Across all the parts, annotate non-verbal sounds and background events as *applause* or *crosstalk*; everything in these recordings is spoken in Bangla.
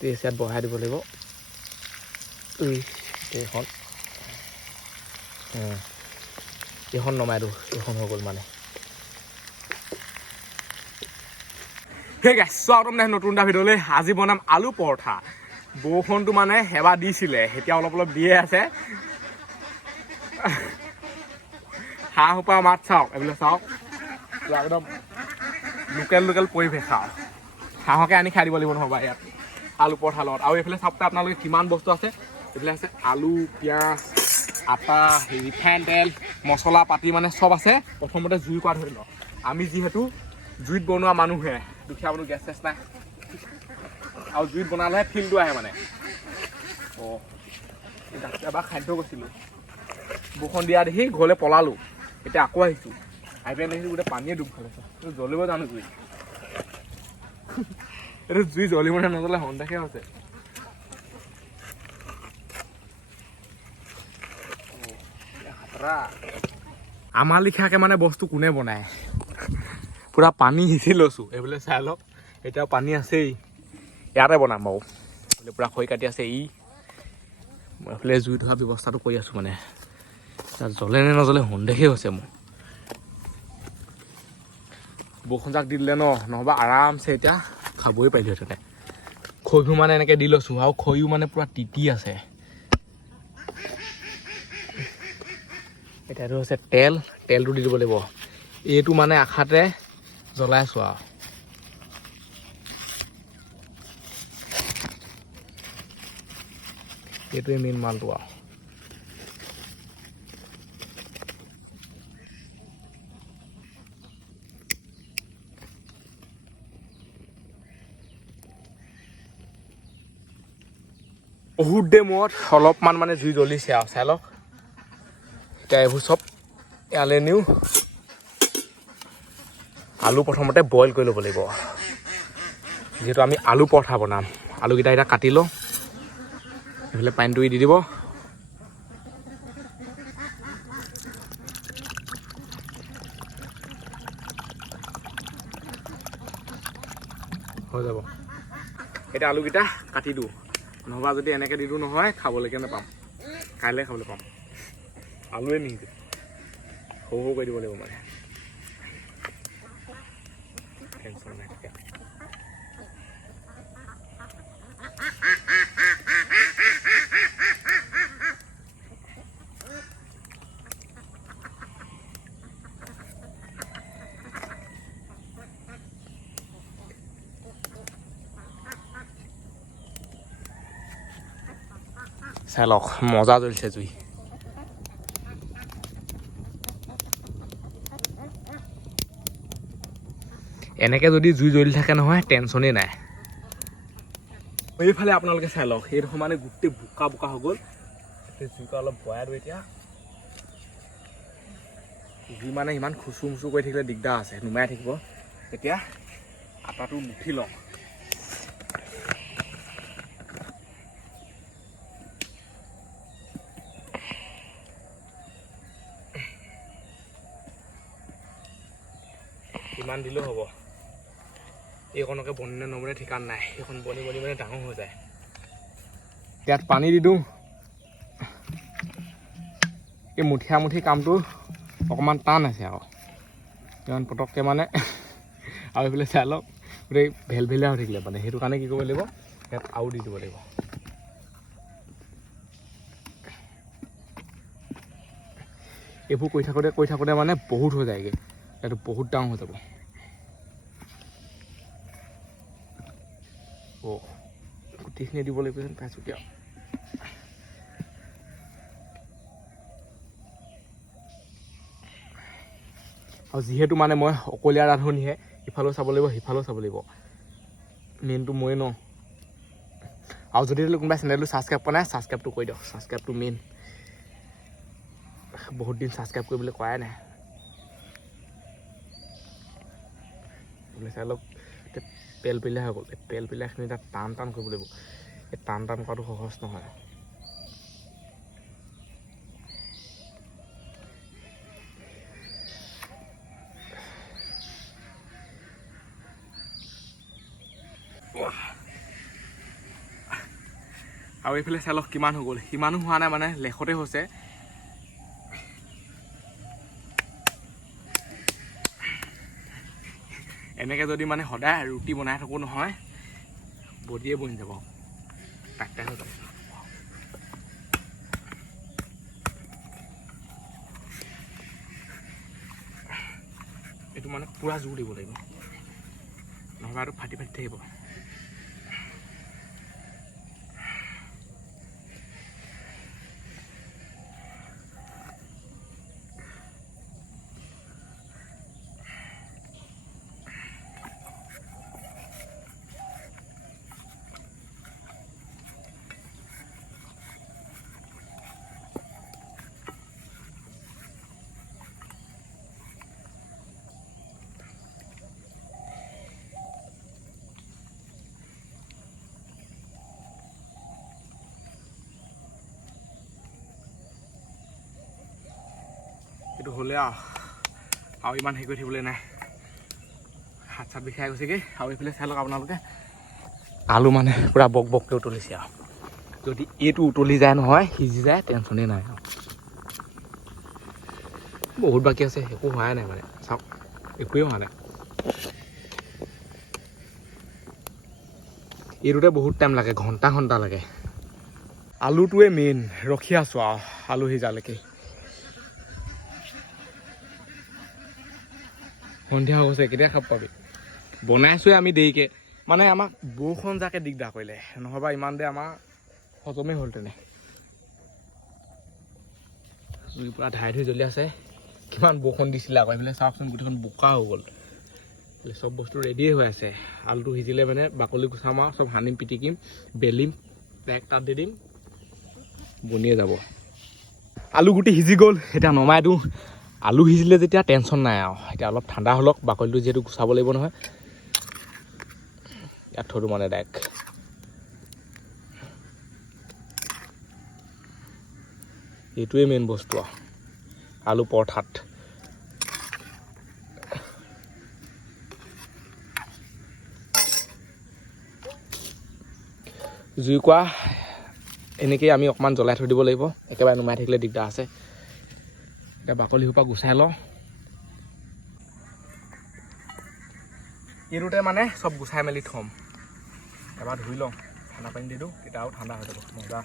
ষ্টেজ ইয়াত বহাই দিব লাগিব। এইখন। এইখন নমাই দিওঁ, এইখন হৈ গ'ল মানে। সেই গাইছ স্বাগতম নাই নতুন এটা ভিডিঅ'লৈ। আজি বনাম আলু পৰঠা। বৰষুণটো মানে এবাৰ দিছিলে, এতিয়া অলপ অলপ দিয়ে আছে। হাঁহ সোপা মাত চাওক, এইবিলাক চাওক। একদম লোকেল লোকেল পৰিৱেশ আৰু। হাঁহকে আনি খাই দিব লাগিব নহ'বা ইয়াত। আলু পৰঠা লগত। আৰু এইফালে চাওক আপোনালোকে কিমান বস্তু আছে? এইফালে আছে আলু, পিঁয়াজ, আটা ৰিফাইন তেল মছলা পাতি মানে চব আছে। প্ৰথমতে জুই কৰা ধৰি লওক। আমি যিহেতু জুইত বনোৱা মানুহে, দুখীয়া মানুহ গেছ চেছ নাই। আৰু জুইত বনালেহে ফিলটো আহে মানে। অঁ। এবাৰ খাদ্য গৈছিলোঁ। বৰষুণ দিয়া দেখি ঘৰলৈ পলালোঁ। এতিয়া আকৌ আহিছোঁ। আহি পেলাই দেখিছোঁ গোটেই পানীয়ে ডুব খালে। জ্বলিব জানো জুই এইটো জুই জ্বলিব নে নজ্বলে সন্দেহে হৈছে। আমাৰ লিখাকে মানে বস্তু কোনে বনায়? পূৰা পানী সিঁচি লৈছোঁ। এইফালে চাই লওক, এতিয়া পানী আছেই। ইয়াতে বনাম বাৰু। এইফালে পূৰা খৰি কাটি আছে, ই। মই এইফালে জুই ধৰা ব্যৱস্থাটো কৰি আছোঁ মানে। জ্বলে নে নজ্বলে সন্দেহে হৈছে মোৰ। বৰষুণ জাক দি দিলে ন, নহ'বা আৰামছে এতিয়া খাবই পাৰিলোহেঁতেনে খৰিবোৰ মানে এনেকৈ দি লৈছোঁ, আৰু খৰিও মানে পূৰা তিতি আছে। এতিয়া এইটো হৈছে তেল, তেলটো দি দিব লাগিব। এইটো মানে আশাতে জ্বলাইছোঁ আৰু। এইটোৱে মেইন মালটো আৰু। বহুত দেৰি মূৰত অলপমান মানে জুই জ্বলিছে আৰু, চাই লওক। এতিয়া এইবোৰ চব ইয়ালৈ নিওঁ। আলু প্ৰথমতে বইল কৰি ল'ব লাগিব। যিহেতু আমি আলু পৰঠা বনাম। আলুকেইটা এতিয়া কাটি লওঁ। এইফালে পানীটো দি দিব। হৈ যাব। এতিয়া আলুকেইটা কাটি দিওঁ। নহবা যদি এনেকৈ দি দিওঁ নহয় খাবলৈকে নাপাম। কাইলৈ খাবলৈ পাম। আলুৱে নিসিজে সৰু সৰু কৰি দিব লাগিব মানে। লওক মজা জ্বলিছে জুই। এনেকৈ যদি জুই জ্বলি থাকে নহয় টেনশ্যনেই নাই। এইফালে আপোনালোকে চাই লওক সেইটো মানে গোটেই বোকা বোকা হৈ গ'ল। জুইকা অলপ বয়াই দিওঁ এতিয়া। জুই মানে ইমান খুচু মুচু কৰি থাকিলে দিগদাৰ আছে, নুমাই থাকিব। এতিয়া আটাটো মুঠি লওঁ। কিমান দিলেও হ'ব। এইকণকে বনিলে নবনে ঠিকান নাই। এইখন বনি বনি মানে ডাঙৰ হৈ যায়। ইয়াত পানী দি দিওঁ। এই মুঠিয়া মুঠি কামটো অকণমান টান আছে আৰু ইমান পটককৈ মানে *laughs* আৰু এইফালে চাই লওক, গোটেই ভেলভেলীয়া হৈ থাকিলে মানে। সেইটো কাৰণে কি কৰিব লাগিব, ইয়াত আৰু দি দিব লাগিব। এইবোৰ কৰি থাকোঁতে কৰি থাকোঁতে মানে বহুত হৈ যায়গৈ। এইটো বহুত ডাঙৰ হৈ যাব। গোটেইখিনি দিব লাগিব যেন পাইছোঁ এতিয়া আৰু যিহেতু মানে মই অকলীয়া ৰান্ধনীহে ইফালেও চাব লাগিব সিফালেও চাব লাগিব। মেইনটো ময়ে ন। আৰু যদি কোনোবাই চেনেলটো ছাবস্ক্ৰাইব কৰা নাই ছাবস্ক্ৰাইবটো কৰি দিয়ক। ছাবস্ক্ৰাইবটো মেইন বহুত দিন ছাবস্ক্ৰাইব কৰিবলৈ কৰাই নাই। চাই লওক। এতিয়া পেল পিলা হৈ গ'ল। এই পেল পিলাখিনি তাত টান টান কৰিব লাগিব। এই টান টান কৰাটো সহজ নহয়। আৰু এইফালে চাই লওক কিমান হৈ গ'ল। সিমানো হোৱা নাই মানে লেখতে হৈছে। এনেকৈ যদি মানে সদায় ৰুটি বনাই থাকোঁ নহয় বডিয়ে বনি যাব। টাক হৈ যাব। এইটো মানে পূৰা জোৰ দিব লাগিব। নহ'বা এইটো ফাটি ফাটি থাকিব। এইটো হ'লে আৰু আৰু ইমান হেৰি কৰি থাকিবলৈ নাই। হাত চাত বিষাই গৈছেগৈ আৰু এইফালে চাই লওক আপোনালোকে। আলু মানে পূৰা বক বককৈ উতলিছে আৰু। যদি এইটো উতলি যায় নহয় সিজি যায় টেনশ্যনেই নাই আৰু। বহুত বাকী আছে একো হোৱাই নাই মানে। চাওক একোৱেই হোৱা নাই। এইটোতে বহুত টাইম লাগে ঘণ্টা ঘণ্টা লাগে। আলুটোৱে মেইন ৰখি আছোঁ আৰু আলু সিজালৈকে। সন্ধিয়া হৈ গৈছে কেতিয়া খাব পাবি? বনাইছোৱে আমি দেৰিকৈ। মানে আমাক বৰষুণ যাকে দিগদাৰ কৰিলে, নহ'বা ইমান দে আমাৰ হজমেই হ'ল তেনে। জুই পূৰা ধাই ধুই জ্বলি আছে। কিমান বৰষুণ দিছিলে আকৌ, এইফালে চাওকচোন, গোটেইখন বোকা হৈ গ'ল। চব বস্তু ৰেডিয়ে হৈ আছে। আলুটো সিজিলে মানে বাকলি গুচাম আৰু, চব সানিম, পিটিকিম, বেলিম পেক তাত দি দিম। বনিয়ে যাব। আলু গুটি সিজি গ'ল, এতিয়া নমাই দিওঁ। আলু সিজিলে যেতিয়া টেনশ্যন নাই আৰু। এতিয়া অলপ ঠাণ্ডা হ'লক, বাকলিটো যিহেতু গুচাব লাগিব নহয়। ইয়াত থৈ দিওঁ মানে ডাইৰেক্ট এইটোৱে মেইন বস্তু আৰু। আলু পৰঠাত। জুইকুৰা এনেকেই আমি অকণমান জ্বলাই থৈ দিব লাগিব। একেবাৰে নুমাই থাকিলে দিগদাৰ আছে। এতিয়া বাকলি সোপা গুচাই লওঁ এইটোতে মানে চব গুচাই মেলি থ'ম এবাৰ ধুই লওঁ ঠাণ্ডা পানী দি দিওঁ তেতিয়া আৰু ঠাণ্ডা হৈ যাব মজা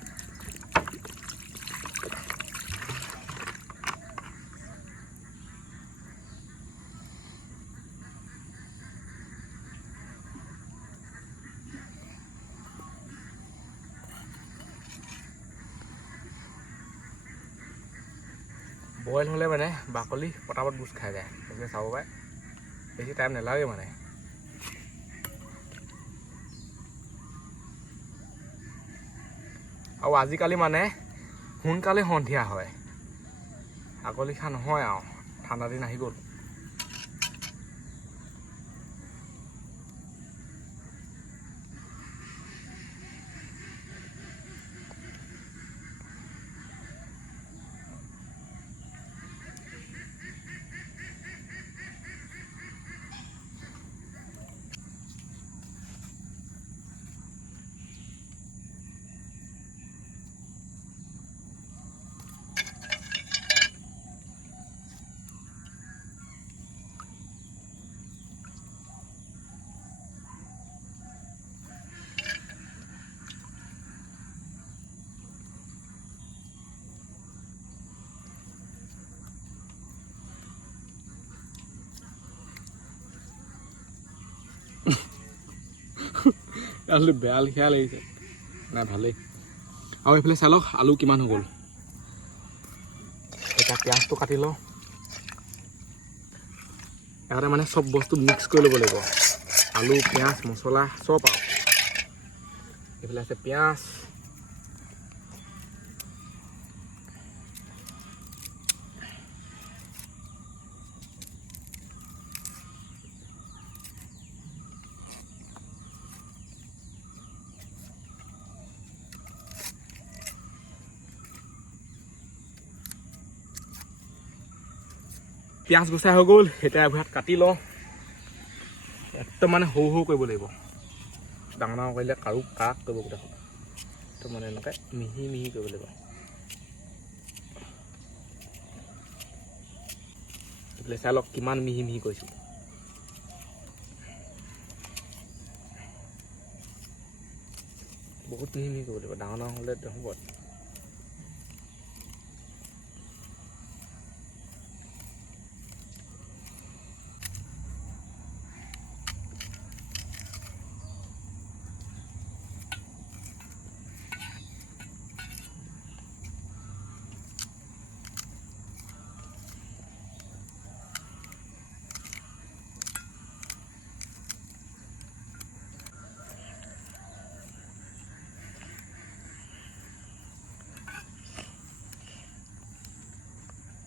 বইল হ'লে মানে বাকলি পটাপট গোচ খাই যায়। গতিকে চাব পাৰে। বেছি টাইম নালাগে মানে। আৰু আজিকালি মানে সোনকালে সন্ধিয়া হয়। আগৰ লিখা নহয় আৰু। ঠাণ্ডা দিন আহি গ'ল। আলু বেয়া লিখা লাগিছে। নাই ভালেই। আৰু এইফালে চাই লওক আলু কিমান হৈ গ'ল। এতিয়া পিঁয়াজটো কাটি লওঁ। ইয়াতে মানে চব বস্তু মিক্স কৰি ল'ব লাগিব। আলু পিঁয়াজ মছলা চব আৰু। এইফালে আছে পিঁয়াজ। পিঁয়াজ গুচাই হৈ গ'ল এতিয়া এভৰাত কাটি লওঁ। একদম মানে সৰু সৰু কৰিব লাগিব। ডাঙৰ ডাঙৰ কৰিলে কাৰো কাক কৰিব গোটেইখন একদম মানে এনেকৈ মিহি মিহি কৰিব লাগিব। এইফালে চাই লওক কিমান মিহি মিহি কৰিছোঁ। বহুত মিহি মিহি কৰিব লাগিব। ডাঙৰ ডাঙৰ হ'লে নহ'ব।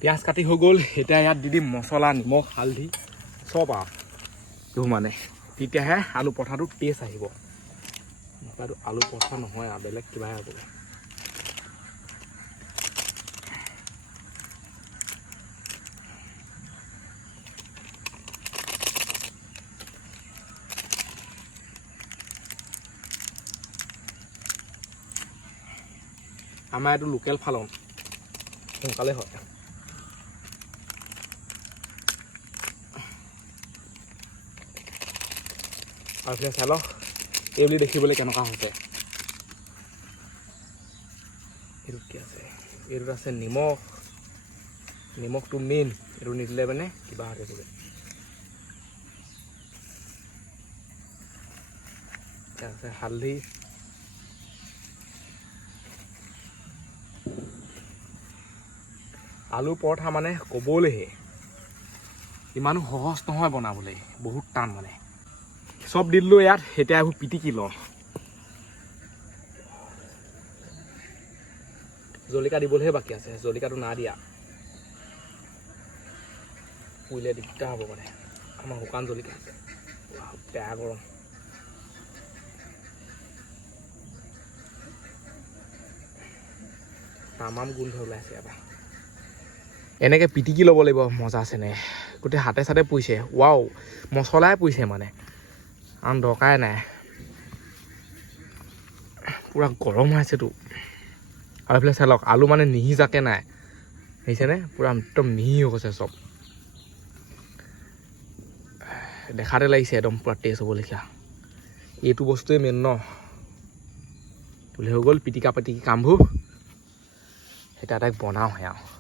পিঁয়াজ কাটি হৈ গ'ল, এতিয়া ইয়াত দি দিম মছলা, নিমখ, হালধি, চব আৰু। এইবোৰ মানে তেতিয়াহে আলু পৰঠাটো টেষ্ট আহিব। এইটো আলু পৰঠা নহয় আৰু, বেলেগ কিবাহে হ'ব। আমাৰ এইটো লোকেল ফালন। সোনকালে হয়। আৰু চাই লওক এই বুলি দেখিবলৈ কেনেকুৱা হৈছে। এইটোত কি আছে? এইটোত আছে নিমখ। নিমখটো মেইন এইটো নিদিলে মানে কিবা হৈ থাকিব। আছে হালধি। আলু পৰঠা মানে ক'বলৈহে। ইমানো সহজ নহয় বনাবলৈ, বহুত টান মানে। চব দিলোঁ ইয়াত এতিয়া এইবোৰ পিটিকি লওঁ জলকীয়া দিবলৈহে বাকী আছে জলকীয়াটো না দিয়া। পুৰিলে দিগদাৰ হ'ব মানে আমাৰ শুকান জলকীয়া আছে বেয়া গৰম। তামাম গোন্ধ ওলাইছে এবাৰ এনেকৈ পিটিকি ল'ব লাগিব, মজা চেনে গোটেই হাতে চাতে পুৰিছে ৱাও মছলাই পুৰিছে মানে। আন দৰকাৰে নাই পূৰা গৰম হৈ আছেতো আৰু এইফালে চাই লওক আলু মানে নিসিজাকে নাই দেখিছেনে পূৰা একদম মিহি হৈ গৈছে চব দেখাতে লাগিছে একদম পূৰা টেষ্ট হ'ব লেখীয়া এইটো বস্তুৱে মেইন ন তুলি হৈ গ'ল পিটিকা পিটিকি কামবোৰ এতিয়া তাইক বনাওঁহে আৰু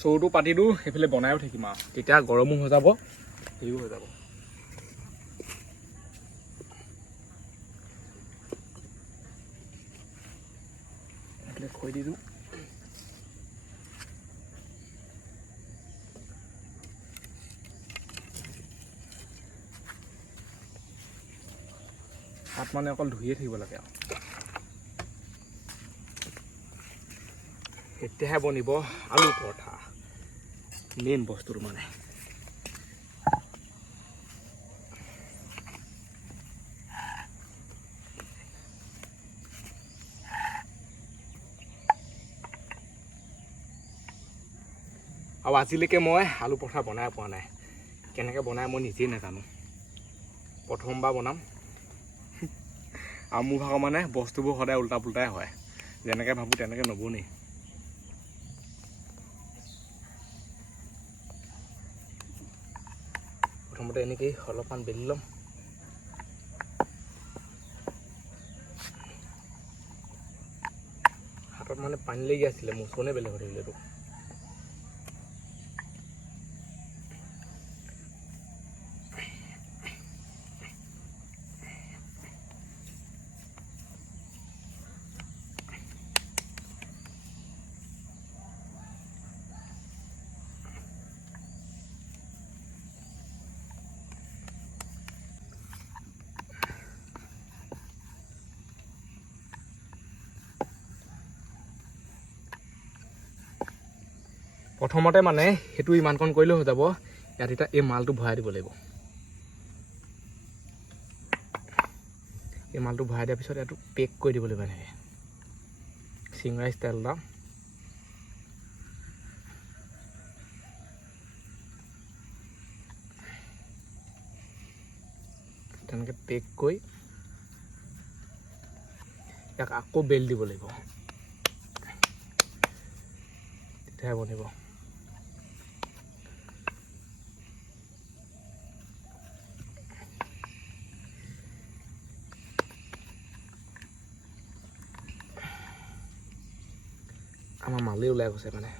চৰুটো পাতি দিওঁ সেইফালে বনায়ো থাকিম আৰু। তেতিয়া গৰমো হৈ যাব। হেৰিও হৈ যাব। এইফালে খৈ দি দিওঁ। হাত মানে অকল ধুয়ে থাকিব লাগে আৰু। এতিয়াহে বনিব আলু পৰঠা। মেইন বস্তুটো মানে আৰু আজিলৈকে মই আলু পৰঠা বনাই পোৱা নাই কেনেকৈ বনাই মই নিজেই নাজানো প্ৰথমবাৰ বনাম আৰু মোৰ ভাগৰ মানে বস্তুবোৰ সদায় উল্টা পুল্টাই হয় যেনেকৈ ভাবোঁ তেনেকৈ নবনেই এনেকেই অলপমান বেলি ল'ম হাতত মানে পানী লাগি আছিলে মোচনে বেলেগ হৈ থাকিলে প্ৰথমতে মানে সেইটো ইমানকণ কৰিলেও হৈ যাব। ইয়াত এতিয়া এই মালটো ভৰাই দিব লাগিব। এই মালটো ভৰাই দিয়াৰ পিছত এইটো পেক কৰি দিব লাগিব এনেকৈ। চিংৰা ষ্টাইল এটা। তেনেকৈ টেক কৰি ইয়াক আকৌ বেল দিব লাগিব। তেতিয়াহে বনিব। আমাৰ মালেই ওলাই গৈছে মানে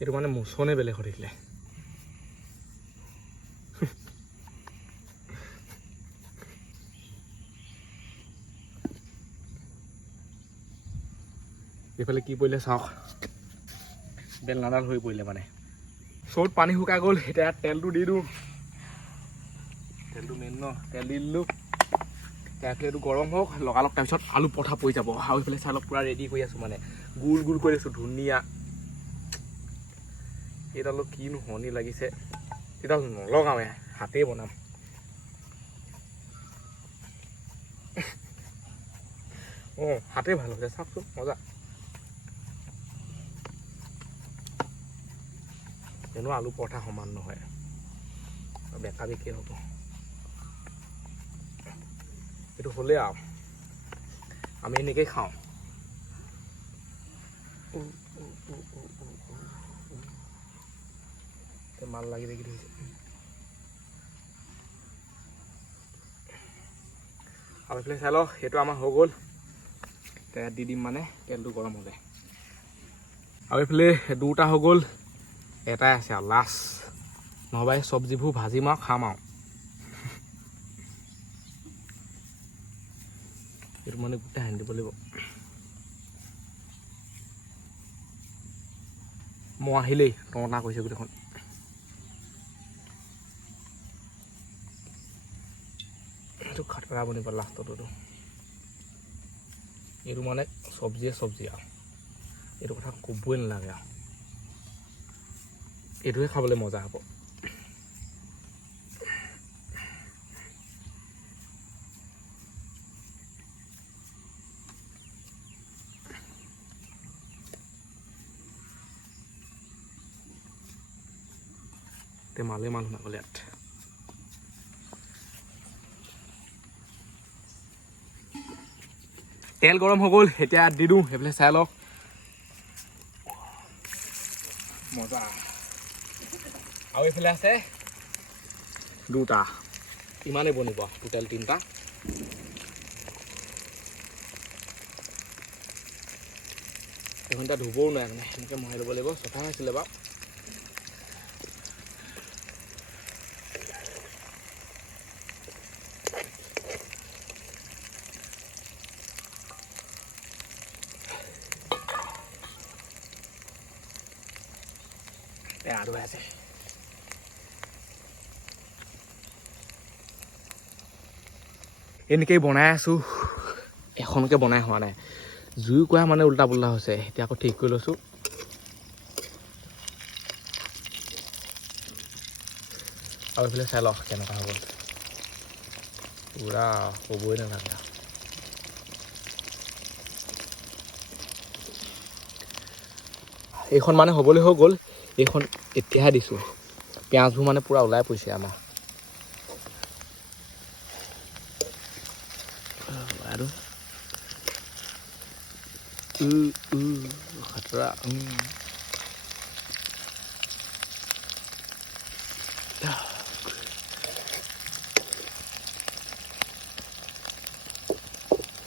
এইটো মানে মোচনে বেলেগ হৈ থাকিলে। এইফালে কি পৰিলে চাওক। বেল নাডাল হৈ পৰিলে মানে। চ'ত পানী শুকাই গ'ল এতিয়া তেলটো দি দিওঁ। তেলটো মেইন ন? তেল দি দিলোঁ। তাৰপিছত এইটো গৰম হওক লগালগ তাৰপিছত আলু পঠা পৰি যাব। আৰু এইফালে চাই লওক পূৰা ৰেডি কৰি আছোঁ মানে। গোল গোল কৰি আছোঁ ধুনীয়া। এইডালো কিনো শনি লাগিছে। এইডাল নলগাওঁৱে হাতেই বনাম। অঁ হাতে ভালো হৈছে, চাওকচোন, মজা। এনেও আলু পৰঠা সমান নহয়। বেকা বেকি হ'ব। এইটো হ'লেই আৰু। আমি এনেকেই খাওঁ। মাল লাগি লাগি ধৰিছে আৰু এইফালে চাই লওক সেইটো আমাৰ হৈ গ'ল। ইয়াত দি দিম মানে তেলটো গৰম হ'লে। আৰু এইফালে দুটা হৈ গ'ল। এটাই আছে আৰু লাষ্ট। নহ'বা এই চব্জিবোৰ ভাজিম আৰু খাম আৰু। এইটো মানে গোটেই সানি দিব লাগিব। মই আহিলেই টঙনা কৰিছে গোটেইখন। এইটো খাতৰা বনিব লাষ্টতো এইটো মানে চব্জিয়ে চব্জি আৰু এইটো কথা ক'বই নালাগে আৰু এইটোহে খাবলৈ মজা হ'ব। মালে মাল সোমাই ইয়াত তেল গৰম হৈ গ'ল, এতিয়া দি দিওঁ, সেইফালে চাই লওক। মজা। আৰু এইফালে আছে দুটা। ইমানেই বনিব? টোটেল তিনিটা। এইখনটা ধুবও নোৱাৰে মানে এনেকৈ মহাই ল'ব লাগিব। চফা হৈছিলে বাৰু। এনেকেই বনাই আছোঁ। এখনকে বনাই হোৱা নাই। জুই কোৱা মানে উল্টা পুল্টা হৈছে এতিয়া আকৌ ঠিক কৰি লৈছোঁ। আৰু এইফালে চাই লওক কেনেকুৱা হৈ গ'ল। পূৰা ক'বই নালাগে এইখন মানে হ'বলৈ হৈ গ'ল এইখন এতিয়াহে দিছোঁ। পিঁয়াজবোৰ মানে পূৰা ওলাই পৰিছে আমাৰ। উ উ খাতৰা উম।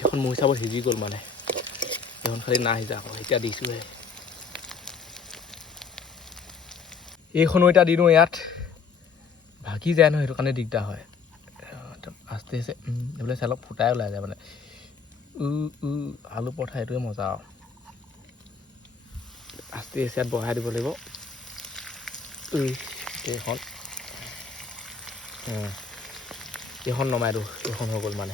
এখন মোৰ হিচাপত সিজি গ'ল মানে এইখন খালি নাই সিজা আকৌ এতিয়া দিছোঁহে এইখনো এতিয়া দি দিওঁ ইয়াত ভাগি যায় নহয় সেইটো কাৰণে দিগদাৰ হয় আস্তে আস্তে এইফালে চাই অলপ ফুটাই ওলাই যায় মানে আলু পৰঠা এইটোৱে মজা আৰু। আস্তে ইয়াত বহাই দিব লাগিব। এইখন। এইখন নমাই দিওঁ এইখন হৈ গ'ল মানে।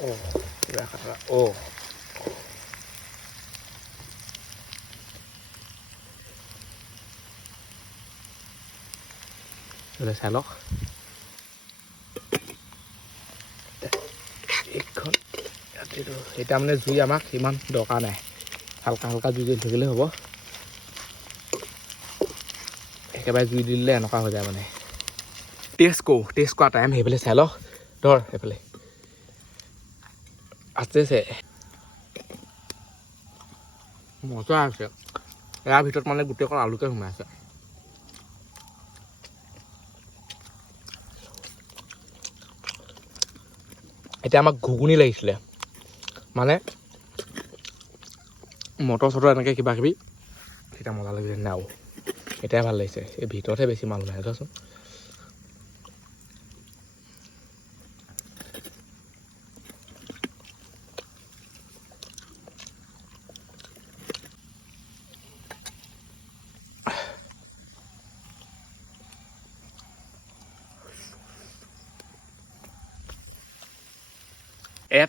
অ' অ' এইফালে চাই লওক এইখন এতিয়া মানে জুই আমাক ইমান দৰকাৰ নাই হালকা হালকা জুই জ্বলি থাকিলেই হ'ব একেবাৰে জুই দি দিলে এনেকুৱা হৈ যায় মানে টেষ্ট কৰোঁ টেষ্ট কৰা টাইম সেইফালে চাই লওক ধৰ সেইফালে আছে আছে মজা আছে ইয়াৰ ভিতৰত মানে গোটেইখন আলুকে সোমাই আছে এতিয়া আমাক ঘুগুনি লাগিছিলে। মানে মটৰ চটৰ এনেকৈ কিবা কিবি। তেতিয়া মজা লাগিছে নাও এতিয়াই ভালো লাগিছে। এই ভিতৰতহে বেছি মাল ওলাই চোৱাচোন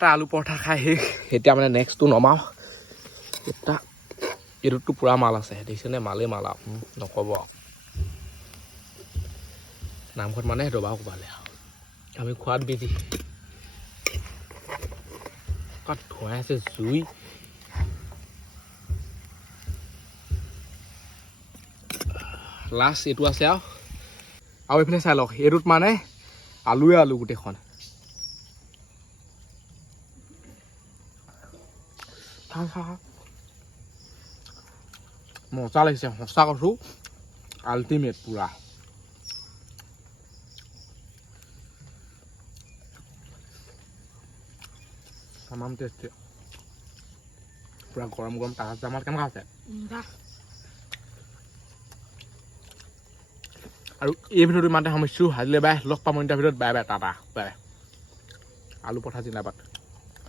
এটা আলু পৰঠা খাই শেষ এতিয়া মানে নেক্সটটো নমাওঁ। এটা এইটোততো পূৰা মাল আছে, দেখিছেনে? মালেই মাল আৰু। নক'ব আৰু। নামঘৰত মানে বাৰু ক'বালে আৰু। আমি খোৱাত বিজি। ধোঁৱাই আছে, জুই। লাষ্ট এইটো আছে আৰু। আৰু এইফালে চাই লওক, এইটোত মানে আলুৱে আলু গোটেইখন। খা খা খা মজা লাগিছে সঁচা কৈছোঁ আল্টিমেট পূৰা তামাম টেষ্টি পূৰা গৰম গৰম তাজা জামাত কেনেকুৱা আছে আৰু এই ভিডিঅ'টো ইমানতে সামৰিছোঁ। আজিলৈ বাই লগ পাম ইণ্টাৰ ভিডিঅ'ত বাই বাই টাটা। বাই আলু পঠা জিন্দাবাদ